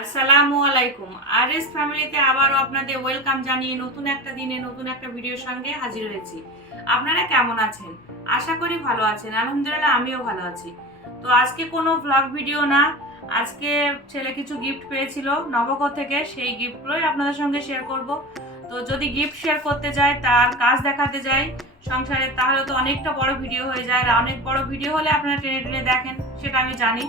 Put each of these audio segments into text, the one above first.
আসসালামু আলাইকুম। আরএস ফ্যামিলিতে আবারও আপনাদের ওয়েলকাম জানিয়ে নতুন একটা দিনে নতুন একটা ভিডিওর সঙ্গে হাজির হয়েছি। আপনারা কেমন আছেন? আশা করি ভালো আছেন। আলহামদুলিল্লাহ আমিও ভালো আছি। তো আজকে কোনো ব্লগ ভিডিও না, আজকে ছেলে কিছু গিফট পেয়েছিল নবগড় থেকে, সেই গিফটগুলোই আপনাদের সঙ্গে শেয়ার করব। তো যদি গিফট শেয়ার করতে যাই, তার কাজ দেখাতে যাই সংসারে, তাহলে তো অনেকটা বড় ভিডিও হয়ে যায়। আর অনেক বড় ভিডিও হলে আপনারা টেনে টেনে দেখেন, সেটা আমি জানি।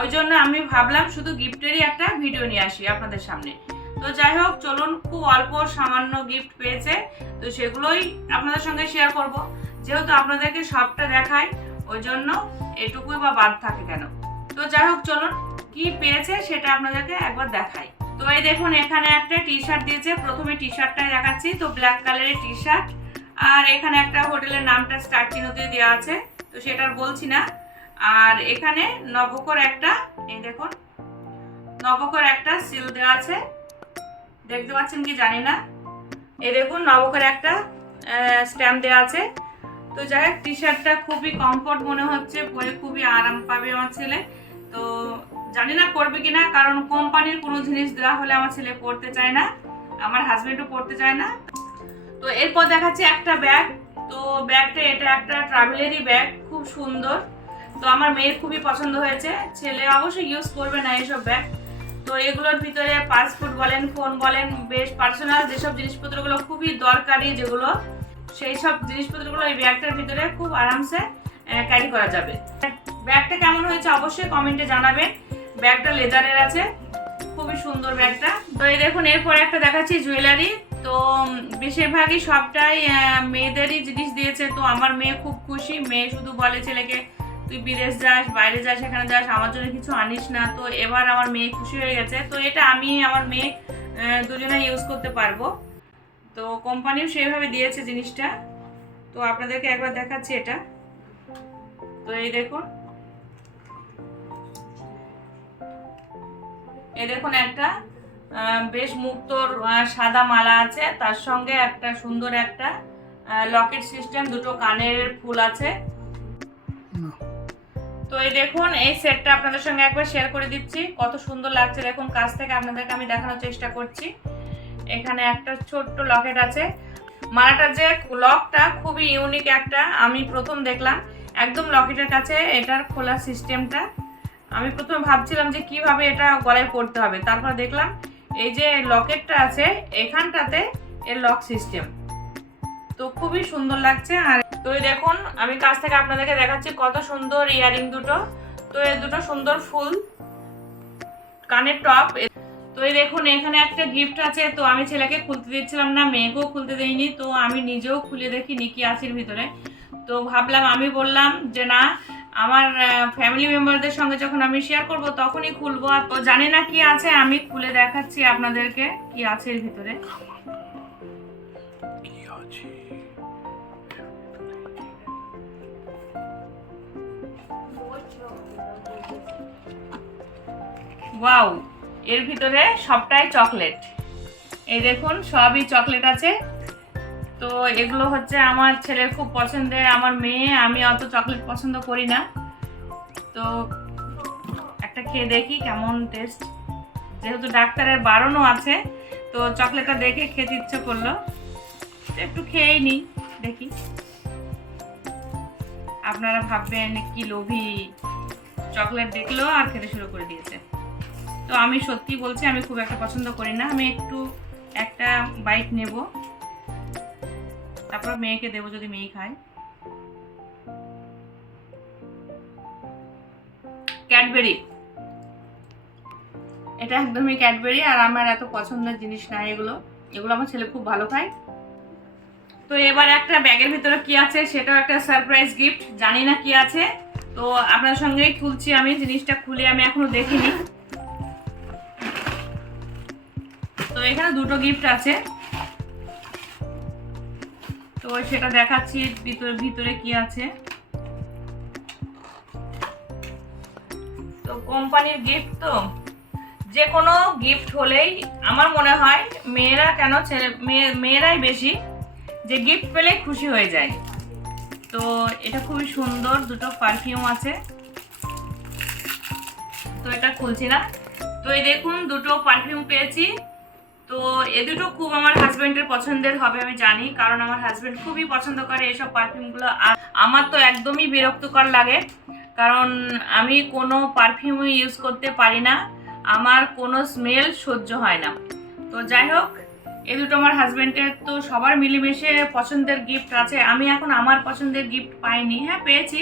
ওই জন্য আমি ভাবলাম শুধু গিফটেরই একটা ভিডিও নিয়ে আসি আপনাদের সামনে। তো যাই হোক, চলুন, খুব অল্প সামান্য গিফট পেয়েছে, তো সেগুলোই আপনাদের সঙ্গে শেয়ার করব। যেহেতু আপনাদেরকে সবটা দেখাই, ওই জন্য এটুকুই বা বাদ থাকে কেন। তো যাই হোক, চলুন কি পেয়েছে সেটা আপনাদেরকে একবার দেখাই। তো এই দেখুন, এখানে একটা টি শার্ট দিয়েছে। প্রথমে টি শার্টটাই দেখাচ্ছি। তো ব্ল্যাক কালারের টি শার্ট, আর এখানে একটা হোটেলের নামটা স্টার চিহ্ন দিয়ে দেওয়া আছে, তো সেটা বলছি না। আর এখানে নবগড় একটা, এই দেখুন নবগড় একটা সিল দেওয়া আছে, দেখতে পাচ্ছেন কি জানি না। এই দেখুন নবগড় একটা স্ট্যাম্প দেওয়া আছে। তো যাই হোক, টি শার্টটা খুবই কমফোর্ট মনে হচ্ছে, পরে খুবই আরাম পাবে আমার ছেলে। তো জানি না পরবে কিনা, কারণ কোম্পানির কোনো জিনিস দেওয়া হলে আমার ছেলে পরতে চায় না, আমার হাজবেন্ডও পরতে চায় না। তো এরপর দেখাচ্ছি একটা ব্যাগ। তো ব্যাগটা, এটা একটা ট্রাভেলেরই ব্যাগ, খুব সুন্দর। তো আমার মেয়ের খুবই পছন্দ হয়েছে। ছেলে অবশ্যই ইউজ করবে না এইসব ব্যাগ। তো এগুলোর ভিতরে পাসপোর্ট বলেন, ফোন বলেন, বেশ পার্সোনাল যেসব জিনিসপত্রগুলো খুবই দরকারি, যেগুলো সেই সব জিনিসপত্রগুলো এই ব্যাগটার ভিতরে খুব আরামসে ক্যারি করা যাবে। ব্যাগটা কেমন হয়েছে অবশ্যই কমেন্টে জানাবেন। ব্যাগটা লেদারের আছে, খুবই সুন্দর ব্যাগটা। তো এই দেখুন, এরপরে একটা দেখাচ্ছি জুয়েলারি। তো বেশিরভাগই সবটাই মেয়েদেরই জিনিস দিয়েছে। তো আমার মেয়ে খুব খুশি। মেয়ে শুধু বলে ছেলেকে, তুই বিদেশ যাস, বাইরে যাস, এখানে যাস, আমার জন্য কিছু আনিস না। তো এবার আমার মেয়ে খুশি হয়ে গেছে। তো এটা আমি আমার মেয়ে দুজনে ইউজ করতে পারবো। তো কোম্পানিও সেইভাবে দিয়েছে জিনিসটা। তো আপনাদেরকে একবার দেখাচ্ছি এটা। তো এই দেখুন, এই দেখুন একটা বেশ মুক্তোর সাদা মালা আছে, তার সঙ্গে একটা সুন্দর একটা লকেট সিস্টেম, দুটো কানের ফুল আছে। তো এই দেখুন, এই সেটটা আপনাদের সঙ্গে একবার শেয়ার করে দিচ্ছি, কত সুন্দর লাগছে দেখুন। কাছ থেকে আপনাদেরকে আমি দেখানোর চেষ্টা করছি। এখানে একটা ছোট্ট লকেট আছে। মালাটার যে লকটা খুবই ইউনিক একটা, আমি প্রথম দেখলাম একদম লকেটের কাছে এটার খোলা সিস্টেমটা। আমি প্রথমে ভাবছিলাম যে কিভাবে এটা গলায় পড়তে হবে, তারপর দেখলাম এই যে লকেটটা আছে এখানটাতে এর লক সিস্টেম। তো খুবই সুন্দর লাগছে। আর তো এই দেখুন, আমি কাছ থেকে আপনাদেরকে দেখাচ্ছি কত সুন্দর ইয়ারিং দুটো। তো এই দুটো সুন্দর ফুল কানের টপ। তো এই দেখুন, এখানে একটা গিফট আছে। তো আমি ছেলেকে খুলতে দিচ্ছিলাম না, মেয়েকেও খুলতে দেইনি। তো আমি নিজেও খুলে দেখিনি কি আছে এর ভিতরে। তো ভাবলাম, আমি বললাম যে না, আমার ফ্যামিলি মেম্বারদের সঙ্গে যখন আমি শেয়ার করব তখনই খুলবো। তো জানি না কি আছে, আমি খুলে দেখাচ্ছি আপনাদেরকে কি আছে এর ভিতরে। ওয়াও, এর ভিতরে সবটাই চকলেট। এই দেখুন, সবই চকলেট আছে। তো এগুলো হচ্ছে আমার ছেলের খুব পছন্দের। আমার মেয়ে, আমি অত চকলেট পছন্দ করি না। তো একটা খেয়ে দেখি কেমন টেস্ট। যেহেতু ডাক্তারের বারণও আছে, তো চকলেটটা দেখে খেতে ইচ্ছে করলো, একটু খেয়েই নিই, দেখি। আপনারা ভাববেন কি লোভী, চকলেট দেখলো আর খেতে শুরু করে দিয়েছে। তো আমি সত্যি বলছি, আমি খুব একটা পছন্দ করি না। আমি একটু একটা বাইট নেব, তারপর মেয়েকে দেবো যদি মেয়ে খায়। ক্যাডবেরি, এটা একদমই ক্যাডবেরি। আর আমার এত পছন্দের জিনিস না এগুলো, এগুলো আমার ছেলে খুব ভালো খায়। তো এবার একটা ব্যাগের ভিতরে কি আছে সেটাও একটা সারপ্রাইজ গিফট, জানি না কি আছে। তো আপনার সঙ্গেই খুলছি আমি, জিনিসটা খুলে আমি এখনো দেখিনি। তো এখানে দুটো গিফট আছে, তো সেটা দেখাচ্ছি ভিতরে কি আছে। তো কোম্পানির গিফট, তো যে কোনো গিফট হলেই আমার মনে হয় মেয়েরা কেন, মেয়েরাই বেশি, যে গিফট পেলে খুশি হয়ে যায়। তো এটা খুবই সুন্দর, দুটো পারফিউম আছে। তো এটা খুলছি না। তো এই দেখুন দুটো পারফিউম পেয়েছি। তো এ দুটো খুব আমার হাজবেন্ডের পছন্দের হবে আমি জানি, কারণ আমার হাজবেন্ড খুবই পছন্দ করে এইসব পারফিউমগুলো। আর আমার তো একদমই বিরক্তকর লাগে, কারণ আমি কোনো পারফিউমই ইউজ করতে পারি না, আমার কোনো স্মেল সহ্য হয় না। তো যাই হোক, এই দুটো আমার হাজবেন্ডের। তো সবার মিলেমিশে পছন্দের গিফট আছে। আমি এখন আমার পছন্দের গিফট পাইনি, হ্যাঁ পেয়েছি,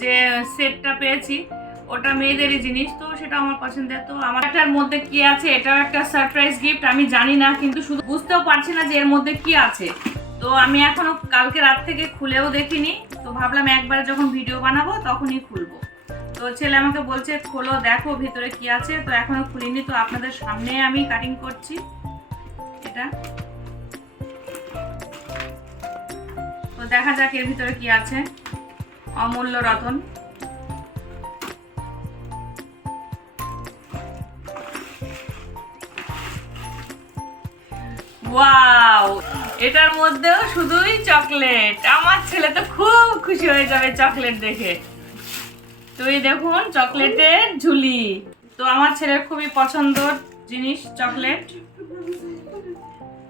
যে সেটটা পেয়েছি ওটা মেয়েদেরই জিনিস, তো সেটা আমার পছন্দের। তো আমার এটার মধ্যে কি আছে, এটাও একটা সারপ্রাইজ গিফট, আমি জানি না, কিন্তু শুধু বুঝতেও পারছি না যে এর মধ্যে কি আছে। তো আমি এখনো কালকে রাত থেকে খুলেও দেখিনি, তো ভাবলাম একবারে যখন ভিডিও বানাবো তখনই খুলবো। তো ছেলে আমাকে বলছে খোলো দেখো ভিতরে কি আছে, তো এখনো খুলিনি। তো আপনাদের সামনে আমি কাটিং করছি এটা। তো দেখা যাক এর ভিতরে কি আছে। অমূল্য রতন। ওয়াও, এটার মধ্যেও শুধুই চকলেট। আমার ছেলে তো খুব খুশি হয়ে যাবে চকলেট দেখে। তো এই দেখুন চকলেটের ঝুলি। তো আমার ছেলের খুবই পছন্দের জিনিস চকলেট।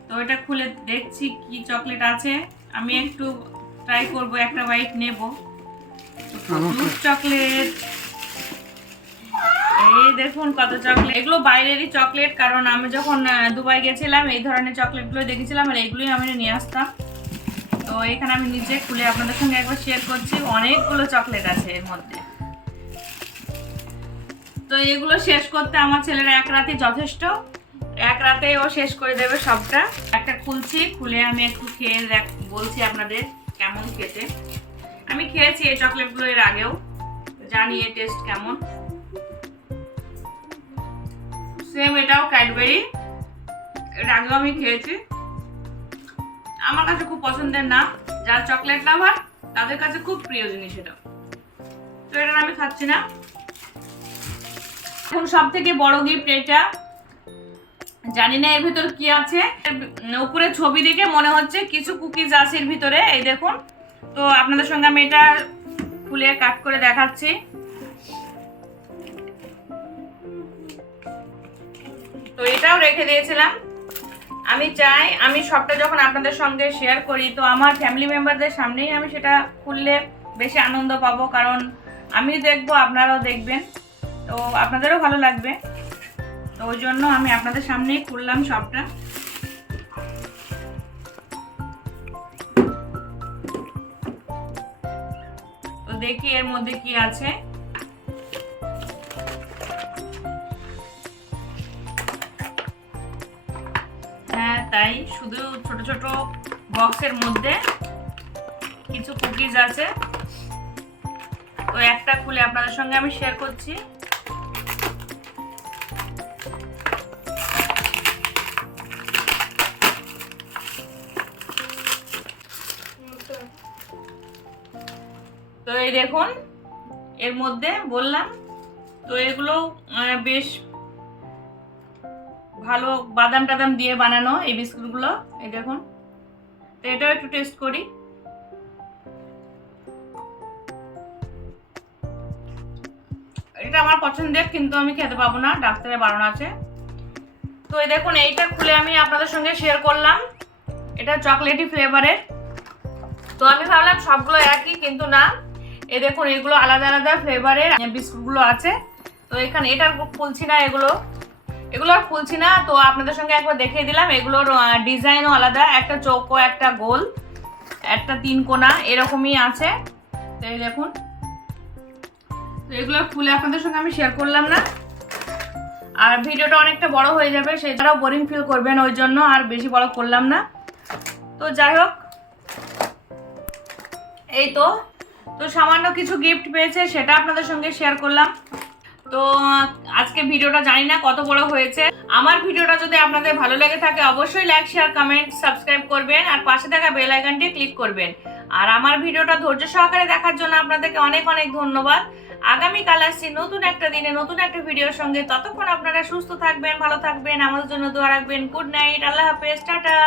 তো এটা খুলে দেখছি কি চকলেট আছে। আমি একটু ট্রাই করব, একটা বাইট নেব। চকলেট, এই দেখুন কত চকলেট। এগুলো বাইরেরই চকলেট, কারণ আমি যখন দুবাই গেছিলাম এই ধরনের চকলেটগুলো দেখেছিলাম, আর এগুলোই আমি নিয়ে আসতাম। তো এখানে আমি নিজে খুলে আপনাদের সঙ্গে একবার শেয়ার করছি। অনেকগুলো চকলেট আছে এর মধ্যে। তো এগুলো শেষ করতে আমার ছেলের এক রাতে যথেষ্ট, এক রাতে ও শেষ করে দেবে সবটা। একটা খুলছি, খুলে আমি একটু খেয়ে বলছি আপনাদের কেমন খেতে। আমি খেয়েছি এই চকলেটগুলো এর আগেও, জানি এর টেস্ট কেমন। সেম এটাও ক্যাডবেরি, এর আগেও আমি খেয়েছি। আমার কাছে খুব পছন্দের না, যারা চকলেট লাভার তাদের কাছে খুব প্রিয় জিনিস এটা। তো এটা আমি খাচ্ছি না। এখন সব থেকে বড় গিফট এটা, জানি না এর ভিতর কি আছে। উপরে ছবি দেখে মনে হচ্ছে কিছু কুকিজ আছে এর ভিতরে, এই দেখুন। তো আপনাদের সঙ্গে আমি এটা খুলে কাট করে দেখাচ্ছি। তো এটাও রেখে দিয়েছিলাম। আমি চাই আমি সবটা যখন আপনাদের সঙ্গে শেয়ার করি, তো আমার ফ্যামিলি মেম্বারদের সামনেই আমি সেটা খুললে বেশি আনন্দ পাবো, কারণ আমি দেখবো আপনারাও দেখবেন, তো আপনাদেরও ভালো লাগবে। তো ওই জন্য আমি আপনাদের সামনেই খুললাম সবটা। তো দেখি এর মধ্যে কি আছে। হ্যাঁ তাই, শুধু ছোট ছোট বক্সের মধ্যে কিছু কুকিজ আছে। তো একটা খুলে আপনাদের সঙ্গে আমি শেয়ার করছি। তো এই দেখুন এর মধ্যে বললাম, তো এগুলো বেশ ভালো বাদাম টাদাম দিয়ে বানানো এই বিস্কুটগুলো, এই দেখুন। তো এটাও একটু টেস্ট করি। এটা আমার পছন্দের, কিন্তু আমি খেতে পাবো না, ডাক্তারের বারণ আছে। তো এই দেখুন এইটা খুলে আমি আপনাদের সঙ্গে শেয়ার করলাম। এটা চকলেটি ফ্লেভারের। তো আমি ভাবলাম সবগুলো একই, কিন্তু না, এই দেখুন এগুলো আলাদা আলাদা ফ্লেভারের বিস্কুটগুলো আছে। তো এখানে এটা খুলছি না, এগুলো আর খুলছি না। তো আপনাদের সঙ্গে একবার দেখিয়ে দিলাম। এগুলোর ডিজাইনও আলাদা, একটা চৌকো, একটা গোল, একটা তিন কোনা, এরকমই আছে। তো এই দেখুন, তো এগুলো খুলে আপনাদের সঙ্গে আমি শেয়ার করলাম না, আর ভিডিওটা অনেকটা বড় হয়ে যাবে, সেটাও বোরিং ফিল করবেন, ওই জন্য আর বেশি বড় করলাম না। তো যাই হোক, এই তো সামান্য কিছু গিফট পেয়েছে, সেটা আপনাদের সঙ্গে শেয়ার করলাম। তো আজকে ভিডিওটা জানি না কত বড় হয়েছে। আমার ভিডিওটা যদি আপনাদের ভালো লেগে থাকে অবশ্যই লাইক, শেয়ার, কমেন্ট, সাবস্ক্রাইব করবেন, আর পাশে থাকা বেল আইকনটি ক্লিক করবেন। আর আমার ভিডিওটা ধৈর্য সহকারে দেখার জন্য আপনাদেরকে অনেক অনেক ধন্যবাদ। আগামীকাল আসছি নতুন একটা দিনে নতুন একটা ভিডিওর সঙ্গে। ততক্ষণ আপনারা সুস্থ থাকবেন, ভালো থাকবেন, আমাদের জন্য দোয়া রাখবেন। গুড নাইট, আল্লাহ হাফেজ, টাটা।